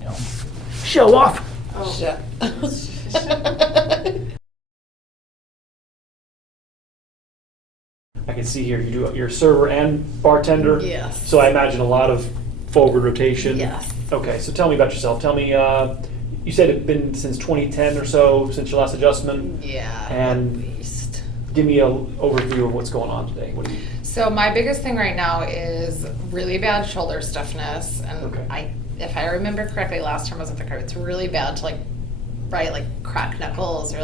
No. Show off. Oh, shit. I can see here you do your server and bartender. Yes. So I imagine a lot of forward rotation. Yes. Okay, so tell me about yourself. Tell me, you said it's been since 2010 or so since your last adjustment. Yeah, And at least. give me an overview of what's going on today. What do you? So my biggest thing right now is really bad shoulder stiffness, and Okay. if I remember correctly, last time I was at the crib, it's really bad to like crack knuckles or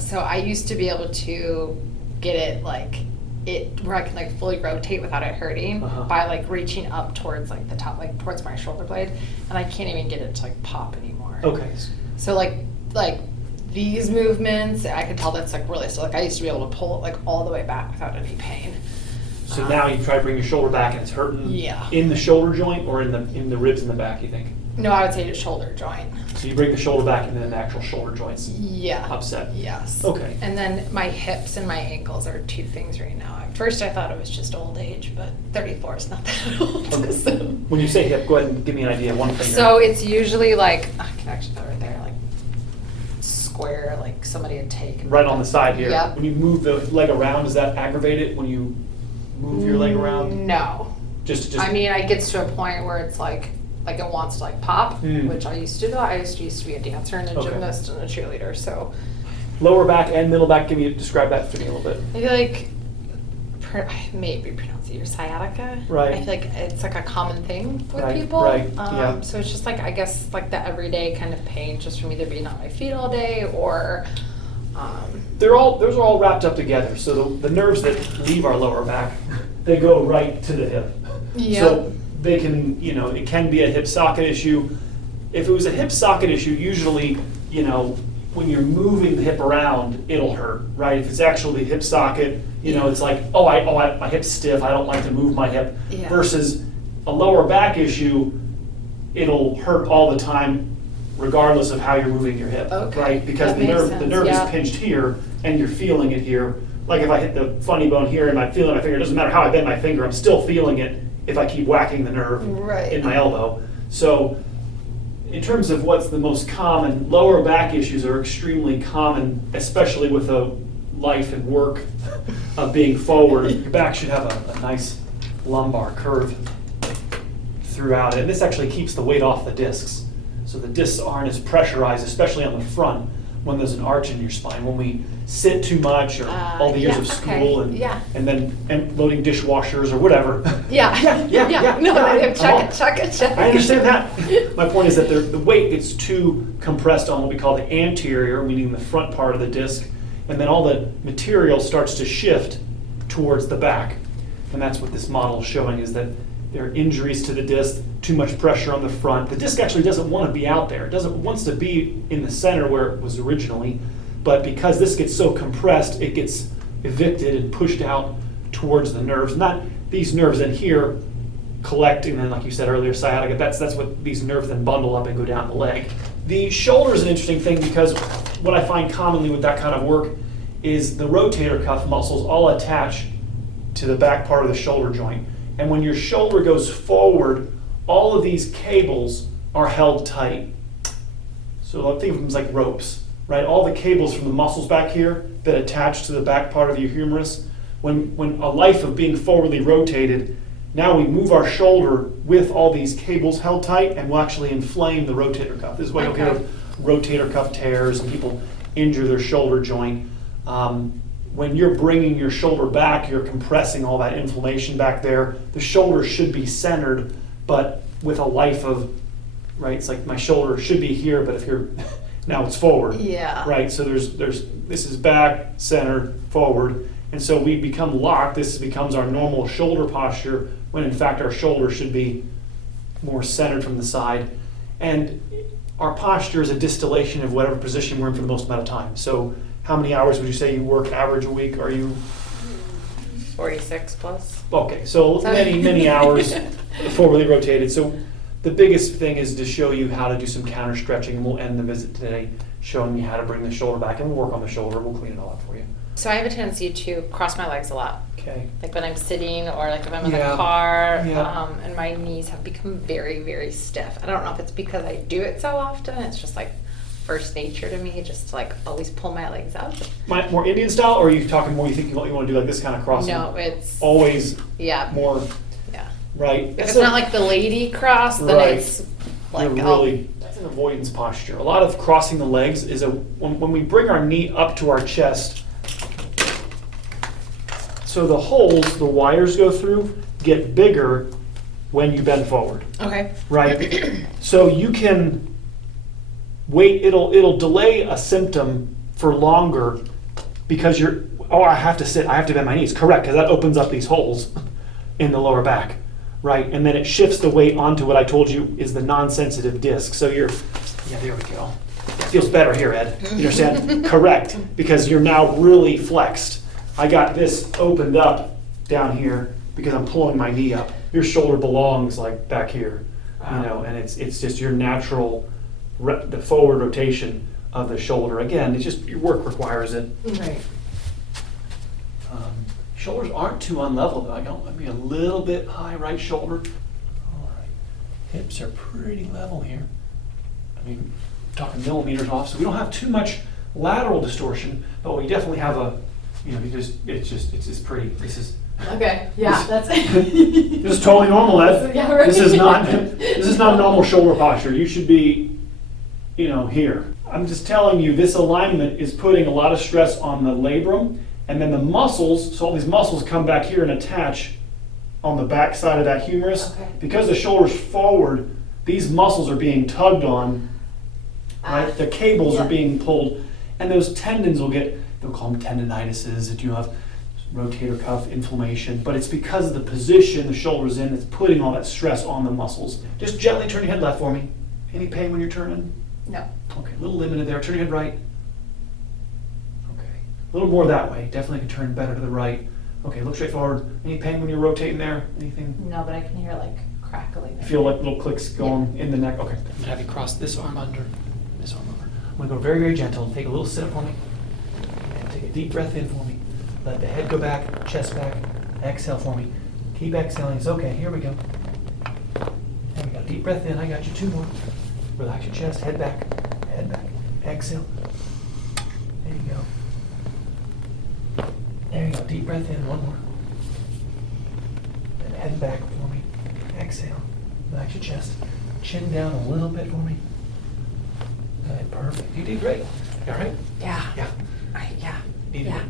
So I used to be able to get it where I can fully rotate without it hurting by reaching up towards the top, towards my shoulder blade, and I can't even get it to pop anymore. Okay. So these movements, I can tell that's really so. I used to be able to pull it all the way back without any pain. So now you try to bring your shoulder back and it's hurting. Yeah. In the shoulder joint or in the ribs in the back, you think? No, I would say the shoulder joint. So you bring the shoulder back and then the actual shoulder joints Yeah. upset. Yes. Okay. And then my hips and my ankles are two things right now. At first I thought it was just old age, but 34 is not that old. Okay. So. When you say hip, go ahead and give me an idea. One finger. So it's usually I can actually put it right there, square, somebody would take. Right on the side here. Yep. When you move the leg around, does that aggravate it when you move your leg around? No. Just I mean, it gets to a point where it's it wants to pop, which I used to do. I used to be a dancer and a Okay. gymnast and a cheerleader, so. lower back and middle back. Describe that to me a little bit. Maybe maybe pronounce it your sciatica. Right. I feel like it's a common thing with Right, people. right, yeah. So it's just I guess the everyday kind of pain, just from either being on my feet all day or. Those are all wrapped up together. So the nerves that leave our lower back, they go right to the hip. Yeah. So they can, it can be a hip socket issue. If it was a hip socket issue, usually, when you're moving the hip around, it'll hurt, right? If it's actually the hip socket, it's my hip's stiff, I don't like to move my hip. Yeah. Versus a lower back issue, it'll hurt all the time, regardless of how you're moving your hip, Okay. right? Because That the makes nerve sense, is yeah. pinched here, and you're feeling it here. Like if I hit the funny bone here and I feel it in my finger, it doesn't matter how I bend my finger, I'm still feeling it if I keep whacking the nerve Right. in my elbow. So in terms of what's the most common, lower back issues are extremely common, especially with a life and work of being forward. Your back should have a nice lumbar curve throughout it. And this actually keeps the weight off the discs. So the discs aren't as pressurized, especially on the front, when there's an arch in your spine. When we sit too much, or all the years of school, and then loading dishwashers or whatever. Yeah. Yeah. No, check it. I understand that. My point is that the weight gets too compressed on what we call the anterior, meaning the front part of the disc, and then all the material starts to shift towards the back. And that's what this model is showing, is that there are injuries to the disc, too much pressure on the front. The disc actually doesn't want to be out there. It wants to be in the center where it was originally, but because this gets so compressed, it gets evicted and pushed out towards the nerves. Not these nerves in here collect, and then like you said earlier, sciatica, that's what these nerves then bundle up and go down the leg. The shoulder is an interesting thing, because what I find commonly with that kind of work is the rotator cuff muscles all attach to the back part of the shoulder joint. And when your shoulder goes forward, all of these cables are held tight. So think of them as like ropes, right? All the cables from the muscles back here that attach to the back part of your humerus. When a life of being forwardly rotated, now we move our shoulder with all these cables held tight, and we'll actually inflame the rotator cuff. This is why you'll hear of rotator cuff tears and people injure their shoulder joint. When you're bringing your shoulder back, you're compressing all that inflammation back there. The shoulder should be centered, but with a life of, right, it's like my shoulder should be here, but if you're, now it's forward. Yeah. Right, so this is back, center, forward. And so we become locked. This becomes our normal shoulder posture, when in fact our shoulder should be more centered from the side. And our posture is a distillation of whatever position we're in for the most amount of time. So how many hours would you say you work average a week? Are you 46 plus. okay? So many hours forwardly rotated. So the biggest thing is to show you how to do some counter stretching, and we'll end the visit today showing you how to bring the shoulder back, and we'll work on the shoulder. We'll clean it all up for you. So I have a tendency to cross my legs a lot. Okay. Like when I'm sitting or like if I'm in Yeah. the car, Yeah. and my knees have become very, very stiff. I don't know if it's because I do it so often. It's just like first nature to me, just to like always pull my legs up. More Indian style, or are you talking more, you think you want to do like this kind of crossing? No, it's Always yeah, more, yeah. right? If it's not like the lady cross, then Right. it's like You're really, that's an avoidance posture. A lot of crossing the legs is when we bring our knee up to our chest, so the holes the wires go through get bigger when you bend forward, okay. right? So you can wait, it'll delay a symptom for longer because I have to sit, I have to bend my knees, correct, because that opens up these holes in the lower back, right? And then it shifts the weight onto what I told you is the non-sensitive disc. So yeah, there we go. Feels better here, Ed. You understand? Correct, because you're now really flexed. I got this opened up down here because I'm pulling my knee up. Your shoulder belongs like back here, you know, and it's just your natural, the forward rotation of the shoulder. Again, it's just your work requires it. Right. Shoulders aren't too unlevel though. I got maybe a little bit high right shoulder. All right. Hips are pretty level here. I mean, talking millimeters off, so we don't have too much lateral distortion, but we definitely have a, you know, it's just pretty. This is Okay. Yeah, that's this is totally normal, Ed. Yeah, right. This is not a normal shoulder posture. You should be, you know, here. I'm just telling you, this alignment is putting a lot of stress on the labrum, and then the muscles. So all these muscles come back here and attach on the back side of that humerus. Okay. Because the shoulder's forward, these muscles are being tugged on. Right, the cables are being pulled, and those tendons will get. They'll call them tendinitises if you have rotator cuff inflammation, but it's because of the position the shoulder's in that's putting all that stress on the muscles. Just gently turn your head left for me. Any pain when you're turning? No. Okay, a little limited there. Turn your head right. Okay, a little more that way. Definitely can turn better to the right. Okay, look straight forward. Any pain when you're rotating there? Anything? No, but I can hear like crackling. You feel like little clicks going in the neck? Okay. I'm gonna have you cross this arm under, this arm over. I'm gonna go very, very gentle. Take a little sit up for me. And take a deep breath in for me. Let the head go back, chest back. Exhale for me. Keep exhaling. It's okay. Here we go. There we go. Deep breath in. I got you. 2 more. Relax your chest. Head back. Head back. Exhale. There you go. There you go. Deep breath in. 1 more. And head back for me. Exhale. Relax your chest. Chin down a little bit for me. Good. Perfect. You did great. You all right? Yeah. Yeah. Yeah.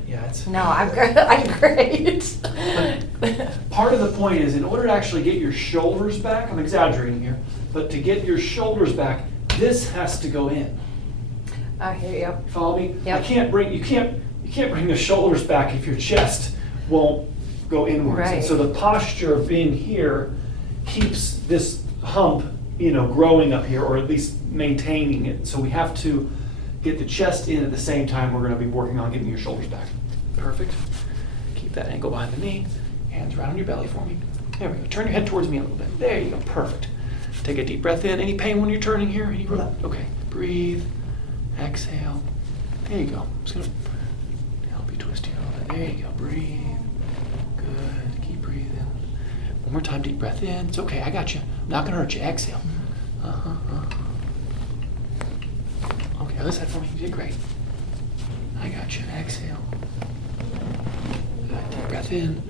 Yeah, it's. No, I'm great. I'm great. Part of the point is, in order to actually get your shoulders back, I'm exaggerating here, but to get your shoulders back, this has to go in. I hear you. Follow me? Yep. You can't bring the shoulders back if your chest won't go inwards. And Right. so the posture of being here keeps this hump, you know, growing up here, or at least maintaining it. So we have to get the chest in at the same time we're going to be working on getting your shoulders back. Perfect. Keep that ankle behind the knee. Hands right on your belly for me. There we go. Turn your head towards me a little bit. There you go. Perfect. Take a deep breath in. Any pain when you're turning here? Okay. Breathe. Exhale. There you go. I'm just going to help you twist here a little bit. There you go. Breathe. Good. Keep breathing. One more time. Deep breath in. It's okay. I got you. I'm not going to hurt you. Exhale. Okay, other side for me. You did great. I got you. Exhale. Good. Deep breath in.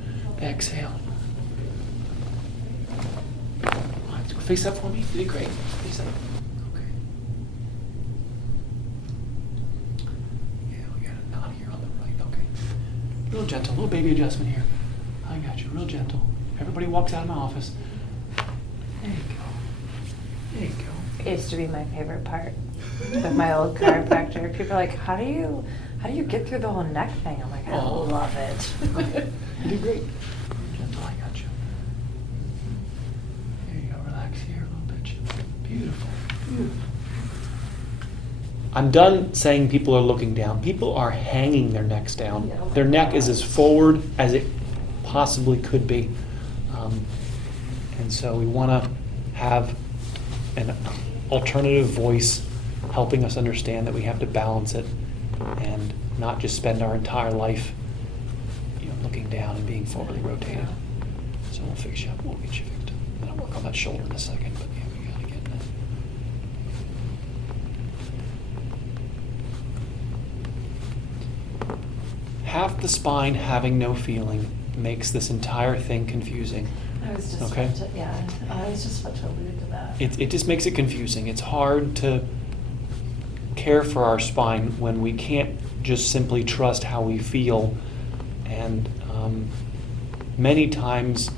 Exhale. All right, go face up for me. You did great. Face up. Okay. Yeah, we got a knot here on the right. Okay. Real gentle. Little baby adjustment here. I got you. Real gentle. Everybody walks out of my office. There you go. There you go. It used to be my favorite part with my old chiropractor. People are like, how do you get through the whole neck thing? I'm like, I love it. You did great. Gentle, I got you. There you go. Relax here a little bit. Beautiful. Beautiful. I'm done saying people are looking down. People are hanging their necks down. Yeah. Their neck is as forward as it possibly could be. And so we want to have an alternative voice helping us understand that we have to balance it and not just spend our entire life, looking down and being forwardly rotated. So we'll fix you up. We'll get you fixed. And I'll work on that shoulder in a second, but yeah, we gotta get that. Half the spine having no feeling makes this entire thing confusing. I was just Okay. I was just about to allude to that. It just makes it confusing. It's hard to care for our spine when we can't just simply trust how we feel. And many times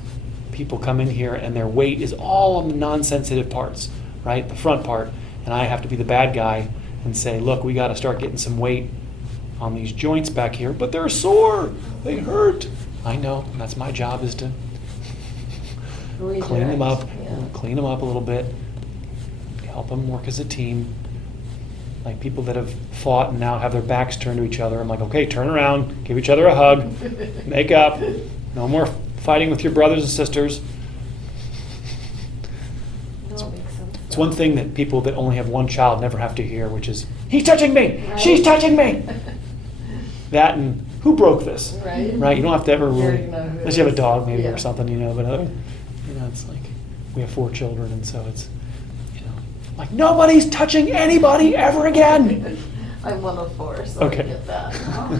people come in here and their weight is all on the non-sensitive parts, right? The front part. And I have to be the bad guy and say, look, we got to start getting some weight on these joints back here, but they're sore. They hurt. I know. And that's my job, is to clean them up, clean them up a little bit, help them work as a team. Like people that have fought and now have their backs turned to each other, I'm like, okay, turn around, give each other a hug, make up, no more fighting with your brothers and sisters. No, it makes sense. It's one thing that people that only have one child never have to hear, which is, he's touching me, she's touching me. That and who broke this? Right. Right? You don't have to ever You really, already know who it unless you have a is. dog maybe Yeah. or something, but it's like, we have 4 children, and so it's, like, nobody's touching anybody ever again. I'm one of 4, so Okay. I get that.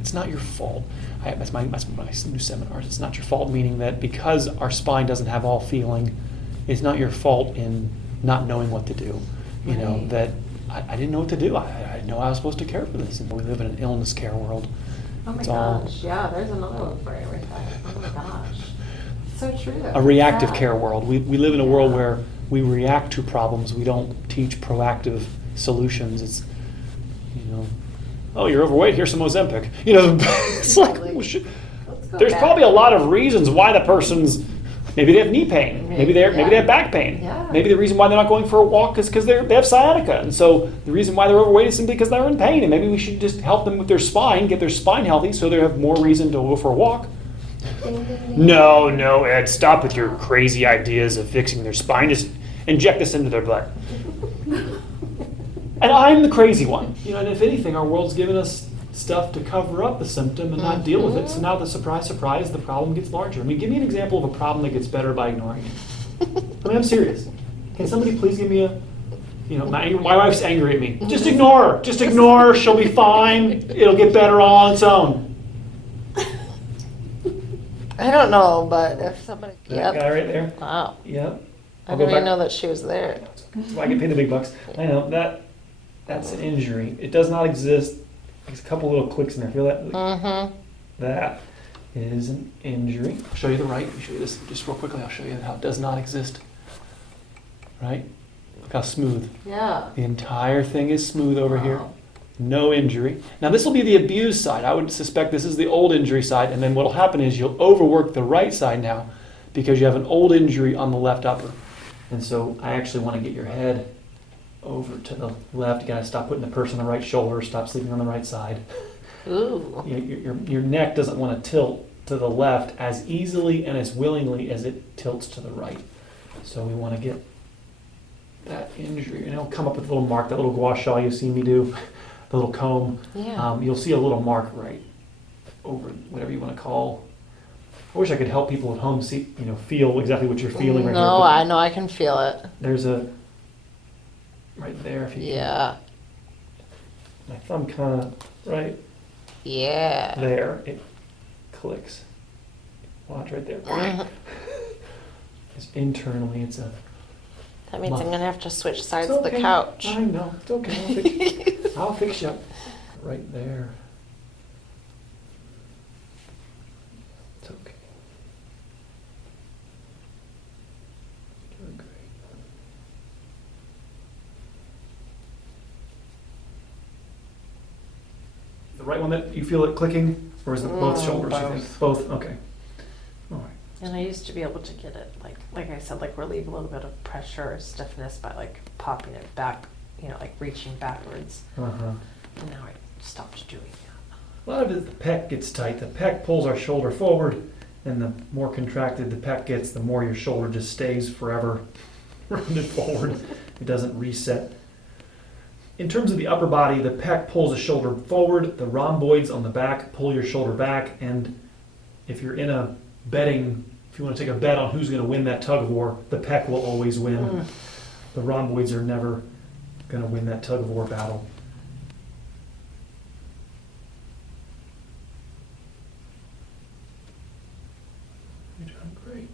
It's not your fault. That's my new seminars. It's not your fault, meaning that because our spine doesn't have all feeling, it's not your fault in not knowing what to do. Right. That I didn't know what to do. I didn't know I was supposed to care for this. And we live in an illness care world. Oh my It's all gosh, yeah, there's another one for you right there. Oh my gosh. So true. a reactive Yeah. care world. We live in a world where we react to problems. We don't teach proactive solutions. It's, oh, you're overweight, here's some Ozempic. It's like, Exactly. well, Let's go there's back. probably a lot of reasons why the person's, maybe they have knee pain, maybe they have back pain. Yeah. Maybe the reason why they're not going for a walk is because they have sciatica. And so the reason why they're overweight is simply because they're in pain. And maybe we should just help them with their spine, get their spine healthy so they have more reason to go for a walk. Ding, ding, ding. No, Ed, stop with your crazy ideas of fixing their spine. Just inject this into their butt. And I'm the crazy one. And if anything, our world's given us stuff to cover up the symptom and not deal with it. So now the surprise, the problem gets larger. Give me an example of a problem that gets better by ignoring it. I'm serious. Can somebody please give me my wife's angry at me. Just ignore her. Just ignore her. She'll be fine. It'll get better all on its own. I don't know, but if somebody. That guy right there? Wow. Yep. I didn't even know that she was there. That's why I get paid the big bucks. I know, that's an injury. It does not exist. There's a couple little clicks in there. Feel that? Mm-hmm. That is an injury. I'll show you the right. Let me show you this just real quickly. I'll show you how it does not exist. Right? Look how smooth. Yeah. The entire thing is smooth over here. Wow. No injury. Now this will be the abused side. I would suspect this is the old injury side, and then what'll happen is you'll overwork the right side now because you have an old injury on the left upper. And so I actually want to get your head over to the left. You gotta stop putting the purse on the right shoulder, stop sleeping on the right side. Ooh. Your neck doesn't want to tilt to the left as easily and as willingly as it tilts to the right. So we want to get that injury, and it'll come up with a little mark, that little gua sha you see me do, the little comb. Yeah. You'll see a little mark right over whatever you want to call. I wish I could help people at home see, feel exactly what you're feeling right here. No, but I know, I can feel it. There's a, right there, if you Yeah. my thumb kind of, right Yeah. there, it clicks. Watch right there. Mhm. It's internally, it's a, That means I'm gonna have to switch sides It's of the okay. couch. I know, it's okay. I'll fix you up. Right there. It's okay. Doing great. The right one that you feel it clicking, or is it both shoulders? You think? Both. Okay. All right. And I used to be able to get it, like I said, relieve a little bit of pressure or stiffness by popping it back, reaching backwards. Uh-huh. And now I stopped doing that. A lot of it, the pec gets tight. The pec pulls our shoulder forward, and the more contracted the pec gets, the more your shoulder just stays forever rounded forward. It doesn't reset in terms of the upper body, the pec pulls the shoulder forward, the rhomboids on the back pull your shoulder back, and if you're in a betting, if you want to take a bet on who's going to win that tug of war, the pec will always win. The rhomboids are never going to win that tug of war battle. You're doing great.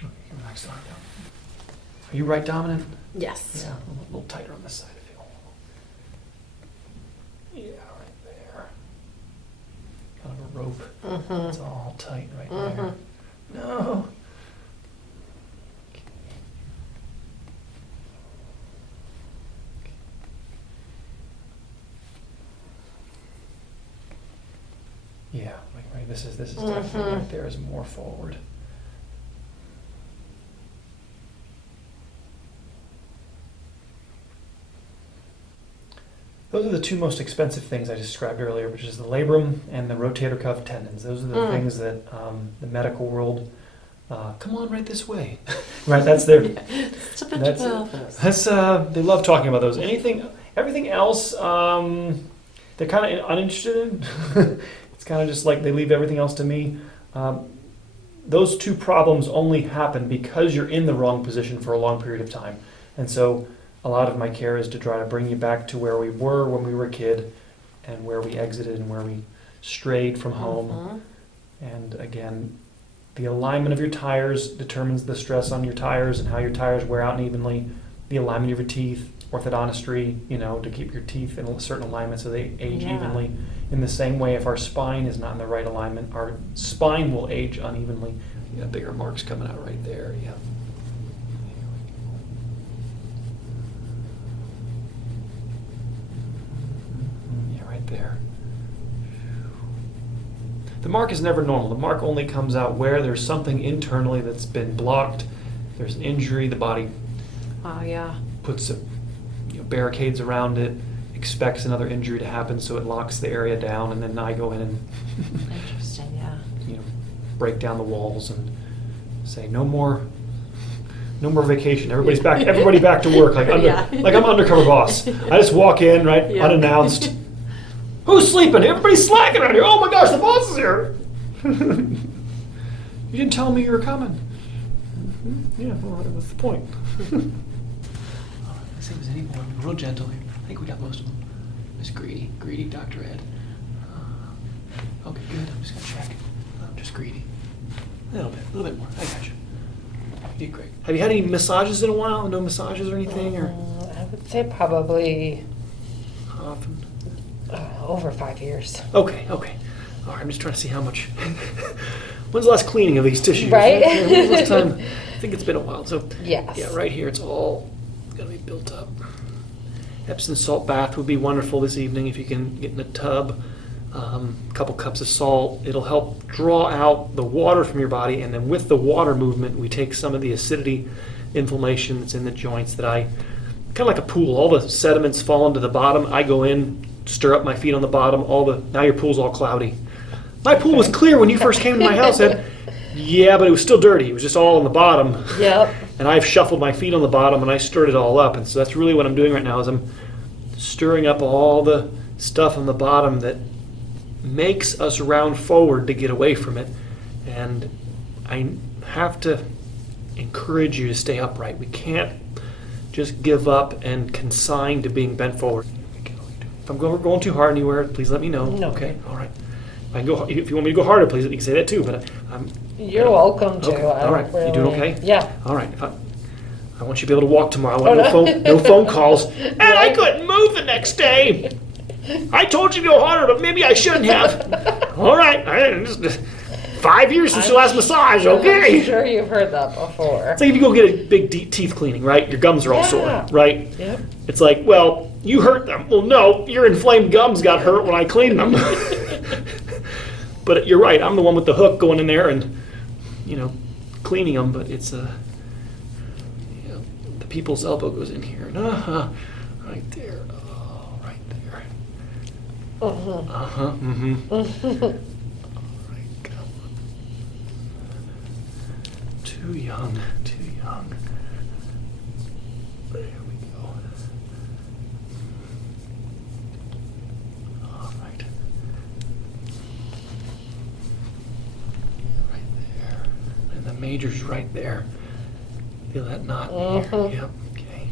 Okay, relax the arm down. Are you right dominant? Yes. Yeah, a little tighter on this side, I feel. Yeah, right there. Kind of a rope. Mm-hmm. It's all tight right Mm-hmm. there. No. Yeah, like right. This is definitely Mhm. right there is more forward. Those are the two most expensive things I described earlier, which is the labrum and the rotator cuff tendons. Those are the things that the medical world, come on right this way. Right, that's their, that's, they love talking about those. Everything else, they're kind of uninterested in. It's kind of just like they leave everything else to me. Those two problems only happen because you're in the wrong position for a long period of time. And so a lot of my care is to try to bring you back to where we were when we were a kid and where we exited and where we strayed from home. And again, the alignment of your tires determines the stress on your tires and how your tires wear out unevenly. The alignment of your teeth, orthodontistry, to keep your teeth in a certain alignment so they age evenly. In the same way, if our spine is not in the right alignment, our spine will age unevenly. You got bigger marks coming out right there, yeah. Yeah, right there. The mark is never normal. The mark only comes out where there's something internally that's been blocked. There's an injury, the body puts barricades around it, expects another injury to happen, so it locks the area down, and then I go in and Interesting, yeah. break down the walls and say no more vacation. Everybody back to work, like like I'm undercover boss. I just walk in, right, unannounced. Who's sleeping? Everybody's slacking around here. Oh my gosh, the boss is here. You didn't tell me you were coming. Yeah, well, what's the point? Let's see if there's any more. Real gentle here. I think we got most of them. Just greedy Dr. Ed. Okay, good. I'm just gonna check. I'm just greedy. A little bit more. I got you. You did great. Have you had any massages in a while? No massages or anything, or I would say probably often? over 5 years. Okay. All right, I'm just trying to see how much. When's the last cleaning of these tissues? Right? Yeah, when's the last time? I think it's been a while. So Yes. yeah, right here, it's all gonna be built up. Epsom salt bath would be wonderful this evening if you can get in a tub. A couple cups of salt. It'll help draw out the water from your body, and then with the water movement, we take some of the acidity, inflammation that's in the joints that kind of like a pool. All the sediments fall into the bottom. I go in, stir up my feet on the bottom. Now your pool's all cloudy. My pool was clear when you first came to my house, Ed. Yeah, but it was still dirty. It was just all on the bottom. Yep. And I've shuffled my feet on the bottom and I stirred it all up. And so that's really what I'm doing right now is I'm stirring up all the stuff on the bottom that makes us round forward to get away from it. And I have to encourage you to stay upright. We can't just give up and consign to being bent forward. If I'm going too hard anywhere, please let me know. No. Okay, all right. If you want me to go harder, please, you can say that too. But You're welcome to. Okay, all right. You doing okay? Yeah. All right. I want you to be able to walk tomorrow. I want no phone calls. And I couldn't move the next day. I told you to go harder, but maybe I shouldn't have. All right. 5 years since your last massage. Okay. I'm sure you've heard that before. It's like if you go get a big teeth cleaning, right? Your gums are all sore, right? Yep. It's like, well, you hurt them. Well, no, your inflamed gums got hurt when I cleaned them. But you're right, I'm the one with the hook going in there and, cleaning them, but it's the people's elbow goes in here. Right there. Oh, right there. All right, come on. Too young. There we go. All right. Yeah, right there. And the major's right there. Feel that knot in here? Yep. Okay.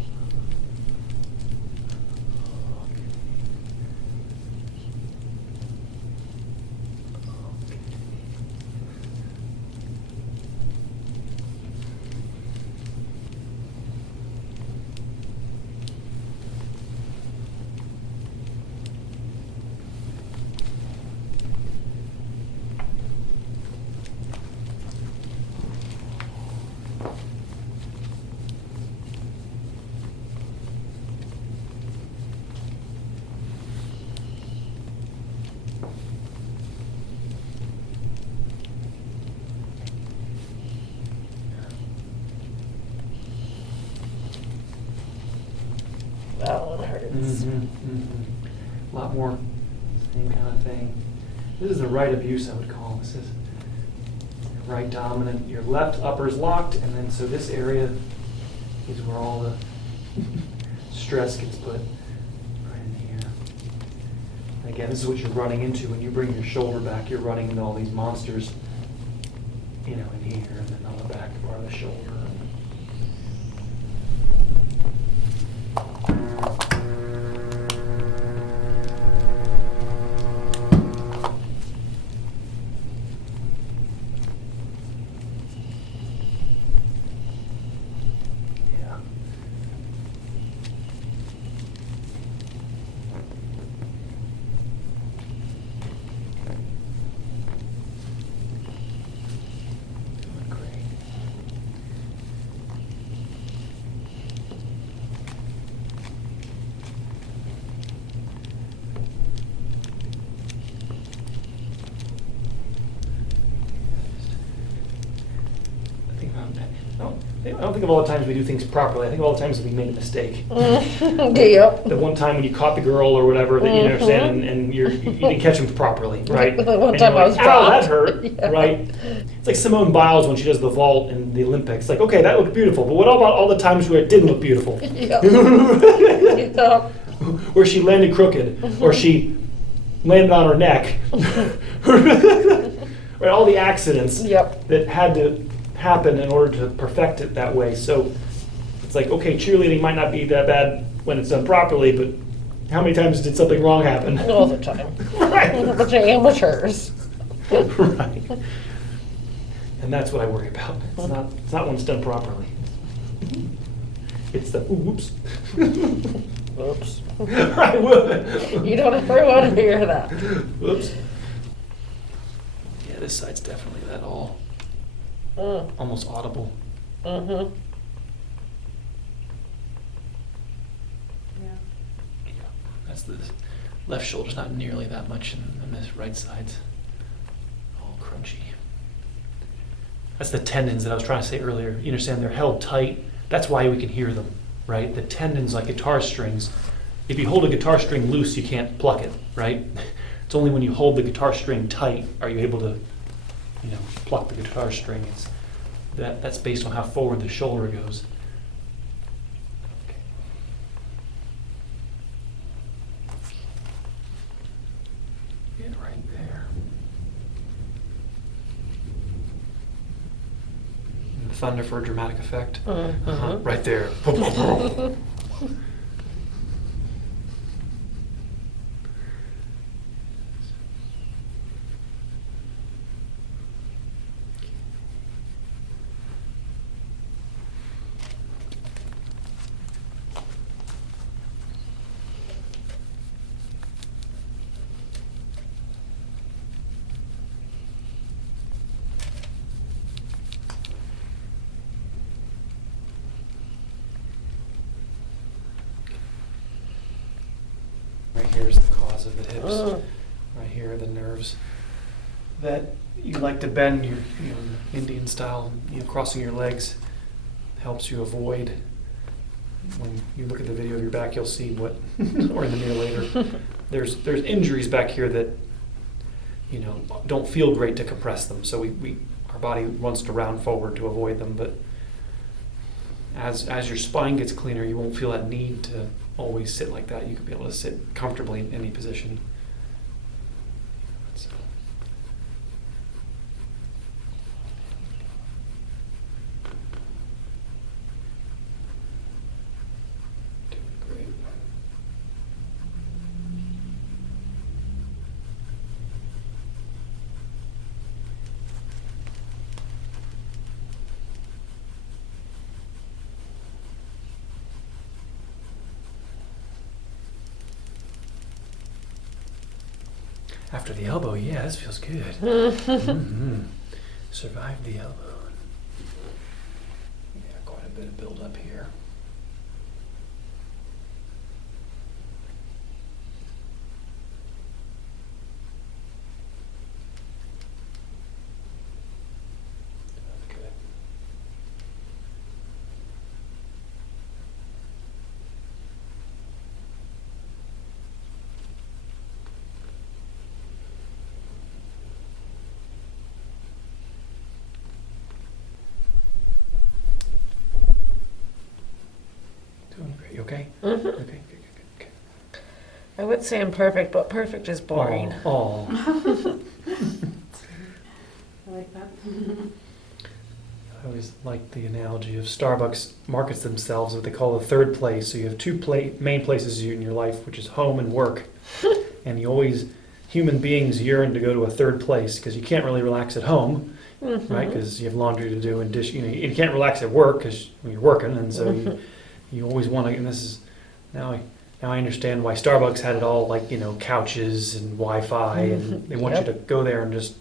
That one hurts. A lot more same kind of thing. This is the right abuse, I would call. This is your right dominant. Your left upper is locked, and then so this area is where all the stress gets put right in here. And again, this is what you're running into when you bring your shoulder back. You're running into all these monsters, in here, and then on the back part of the shoulder. Yeah. Doing great. I don't think of all the times we do things properly. I think of all the times that we made a mistake. Yep. The one time when you caught the girl or whatever that you didn't understand and you didn't catch him properly, right? The one And time you're I was like, ow, that dropped." hurt, Yeah. right? It's like Simone Biles when she does the vault in the Olympics. Like, okay, that looked beautiful, but what about all the times where it didn't look beautiful? Yep. Yep. Where she landed crooked, or she landed on her neck. Right, all the accidents Yep. that had to happen in order to perfect it that way. So it's like, okay, cheerleading might not be that bad when it's done properly, but how many times did something wrong happen? All the time. Right. A bunch of amateurs. Right. And that's what I worry about. It's not when it's done properly. It's the whoops. Oops. Right. whoop. You don't ever want to hear that. Whoops. Yeah, this side's definitely that all almost audible. Mm-hmm. Yeah. Yeah, that's the left shoulder's not nearly that much, and this right side's all crunchy. That's the tendons that I was trying to say earlier. You understand, they're held tight. That's why we can hear them, right? The tendons, like guitar strings. If you hold a guitar string loose, you can't pluck it, right? It's only when you hold the guitar string tight are you able to, pluck the guitar string. That's based on how forward the shoulder goes. Okay. Yeah, right there. And thunder for a dramatic effect. Right there. Right here is the cause of the hips. Right here are the nerves that you like to bend your, Indian style, crossing your legs helps you avoid. When you look at the video of your back, you'll see what, or in the mirror later. There's injuries back here that, don't feel great to compress them. So our body wants to round forward to avoid them. But as your spine gets cleaner, you won't feel that need to always sit like that. You could be able to sit comfortably in any position. So. Doing great. After the elbow, yeah, this feels good. Survived the elbow. Yeah, quite a bit of build up here. That's good. Doing great. You okay? Mhm. Okay, good. I would say I'm perfect, but perfect is boring. Oh. I like that. I always like the analogy of Starbucks markets themselves what they call the third place. So you have two main places in your life, which is home and work. And human beings yearn to go to a third place because you can't really relax at home, right? Because you have laundry to do and dish. You can't relax at work because you're working, and so you always want to. And this is now I understand why Starbucks had it all like couches and Wi-Fi, and they want you to go there and just.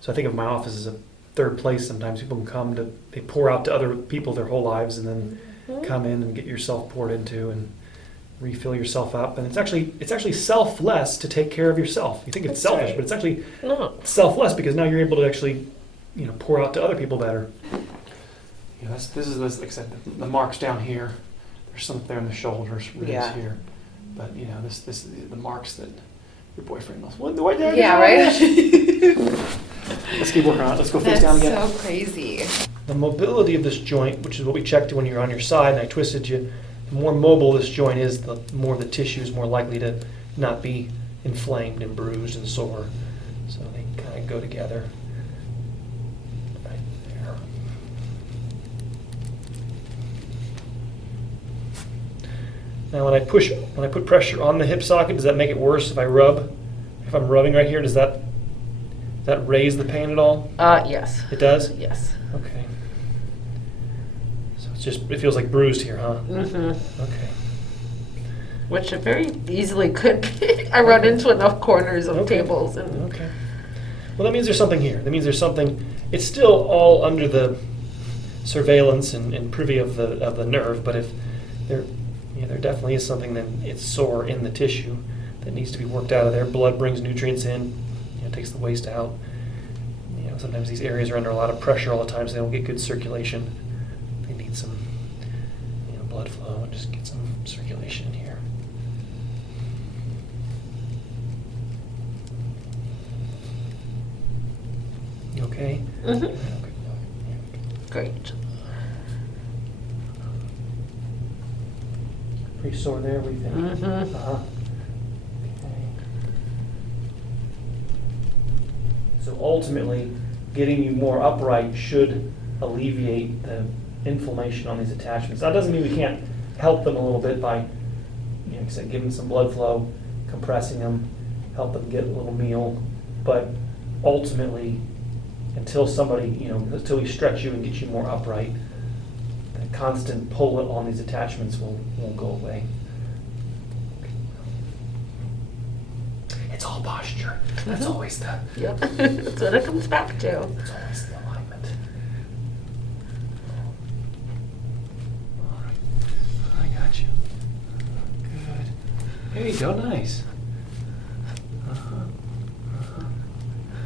So I think of my office as a third place. Sometimes people can come they pour out to other people their whole lives, and then come in and get yourself poured into and refill yourself up. And it's actually selfless to take care of yourself. You think it's That's selfish, right. but it's actually No. selfless because now you're able to actually pour out to other people better. This is like I said, the marks down here. There's some up there in the shoulders, ribs Yeah. here. But this is the marks that your boyfriend knows. What the Yeah, right? Let's keep working on it. Let's go face down again. That's so crazy. The mobility of this joint, which is what we checked when you're on your side and I twisted you, the more mobile this joint is, the more the tissue is more likely to not be inflamed and bruised and sore. So they kind of go together. Right there. Now when I put pressure on the hip socket, does that make it worse if I rub? If I'm rubbing right here, does that raise the pain at all? Yes. It does? Yes. Okay. So it feels like bruised here, huh? Mm-hmm. Okay. Which it very easily could be. I run into enough corners of Okay. tables and. Okay. Well, that means there's something here. That means there's something. It's still all under the surveillance and privy of the nerve, but if there definitely is something that it's sore in the tissue that needs to be worked out of there. Blood brings nutrients in, takes the waste out. Sometimes these areas are under a lot of pressure all the time, so they don't get good circulation. They need some, blood flow and just get some circulation in here. You okay? Mm-hmm. Okay. Great. Pretty sore there, what do you think? Mm-hmm. Uh-huh. Okay. So ultimately, getting you more upright should alleviate the inflammation on these attachments. That doesn't mean we can't help them a little bit by, like I said, giving some blood flow, compressing them, help them get a little meal. But ultimately, until we stretch you and get you more upright, the constant pull on these attachments won't go away. It's all posture. That's always the. Yep. That's what it comes back to. It's always the alignment. All right, I got you. Good. There you go. Nice.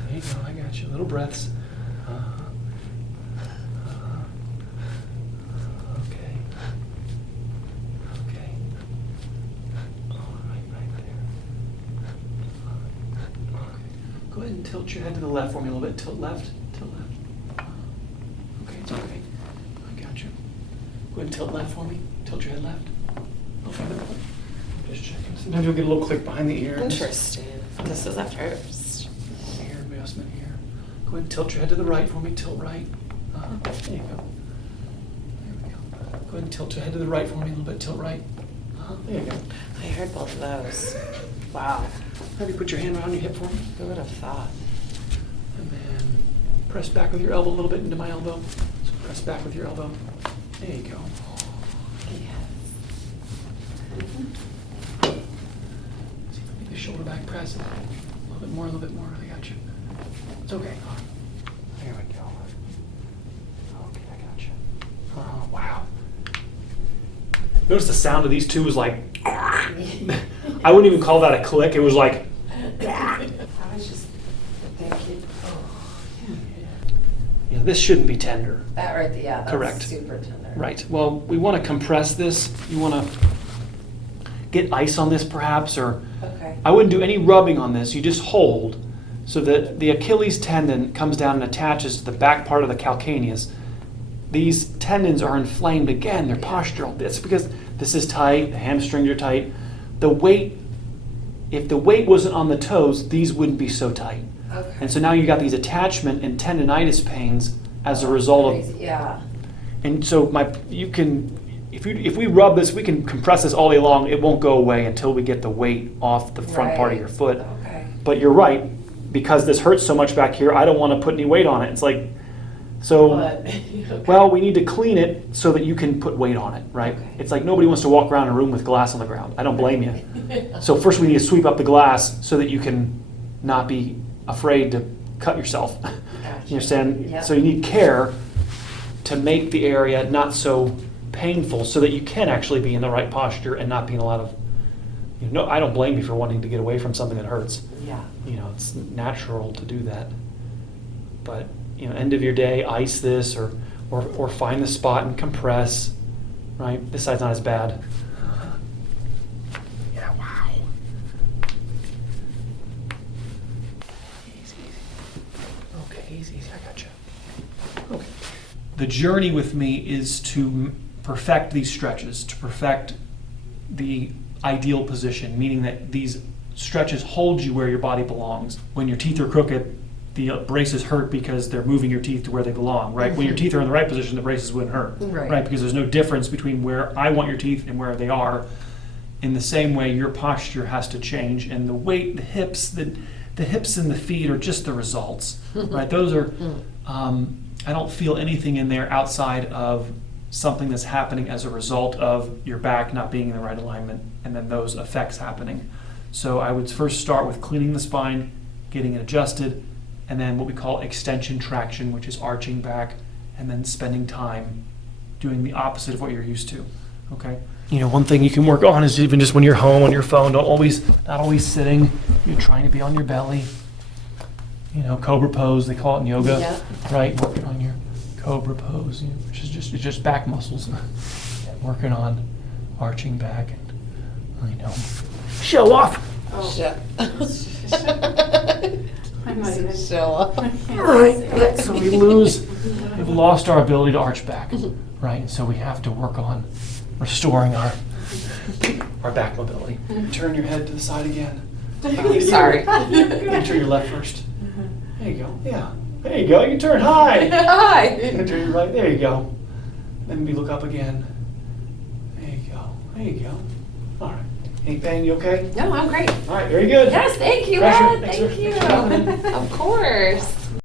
There you go. little breaths. Okay. Okay. All right there. Okay. Go ahead and tilt your head to the left for me a little bit. Tilt left, tilt left. Okay, it's okay. I got you. Go ahead and tilt left for me. Tilt your head left. Okay. Just checking. Sometimes you'll get a little click behind the ear. Interesting. This is a first. Ear adjustment here. Go ahead and tilt your head to the right for me. Tilt right. There you go. There we go. Go ahead and tilt your head to the right for me a little bit. Tilt right. There you go. I heard both of those. Wow. Have you put your hand around your hip for me? Who would have thought? And then press back with your elbow a little bit into my elbow. So press back with your elbow. There you go. Make the shoulder back press. A little bit more, a little bit more. I got you. It's okay. There we go. Okay, I got you. Oh, wow. Notice the sound of these two was like, I wouldn't even call that a click. It was like, I was just thinking. you know, this shouldn't be tender. That right there, yeah, that's Correct. super tender. Right. Well, we want to compress this. You want to get ice on this perhaps, or Okay. I wouldn't do any rubbing on this. You just hold so that the Achilles tendon comes down and attaches to the back part of the calcaneus. These tendons are inflamed again. They're postural. That's because this is tight. The hamstrings are tight. The weight, if the weight wasn't on the toes, these wouldn't be so tight. Okay. And so now you got these attachment and tendonitis pains as a result of. Crazy, yeah. And so you can, if we rub this, we can compress this all day long. It won't go away until we get the weight off the front part of your foot. Okay. But you're right, because this hurts so much back here, I don't want to put any weight on it. It's like, so, Okay. well, we need to clean it so that you can put weight on it, right? Okay. It's like nobody wants to walk around a room with glass on the ground. I don't blame you. So first we need to sweep up the glass so that you can not be afraid to cut yourself. You understand? Yep. So you need care to make the area not so painful so that you can actually be in the right posture and not be in a lot of, I don't blame you for wanting to get away from something that hurts. Yeah. It's natural to do that. But, end of your day, ice this or find the spot and compress, right? This side's not as bad. Yeah, wow. Easy. Okay, easy. I got you. Okay. The journey with me is to perfect these stretches, to perfect the ideal position, meaning that these stretches hold you where your body belongs. When your teeth are crooked, the braces hurt because they're moving your teeth to where they belong, right? When your teeth are in the right position, the braces wouldn't hurt, Right. Because there's no difference between where I want your teeth and where they are. In the same way, your posture has to change, and the weight, the hips and the feet are just the results, right? Those are, I don't feel anything in there outside of something that's happening as a result of your back not being in the right alignment, and then those effects happening. So I would first start with cleaning the spine, getting it adjusted, and then what we call extension traction, which is arching back, and then spending time doing the opposite of what you're used to, okay? One thing you can work on is even just when you're home on your phone, not always sitting, you're trying to be on your belly. Cobra pose, they call it in yoga, Yeah. right? Working on your cobra pose, which is just back muscles. Working on arching back and, show off. Oh. Shit. I'm not even Show up. Right. So we've lost our ability to arch back, right? So we have to work on restoring our back mobility. Turn your head to the side again. Sorry. Turn your left first. There you go. Yeah. There you go. You can turn high. Hi. And turn your right. There you go. Then we look up again. There you go. There you go. All right. Any pain? You okay? No, I'm great. All right. Very good. Yes, thank you, Pressure. Ed. Thanks Thank for you. coming in. Of course.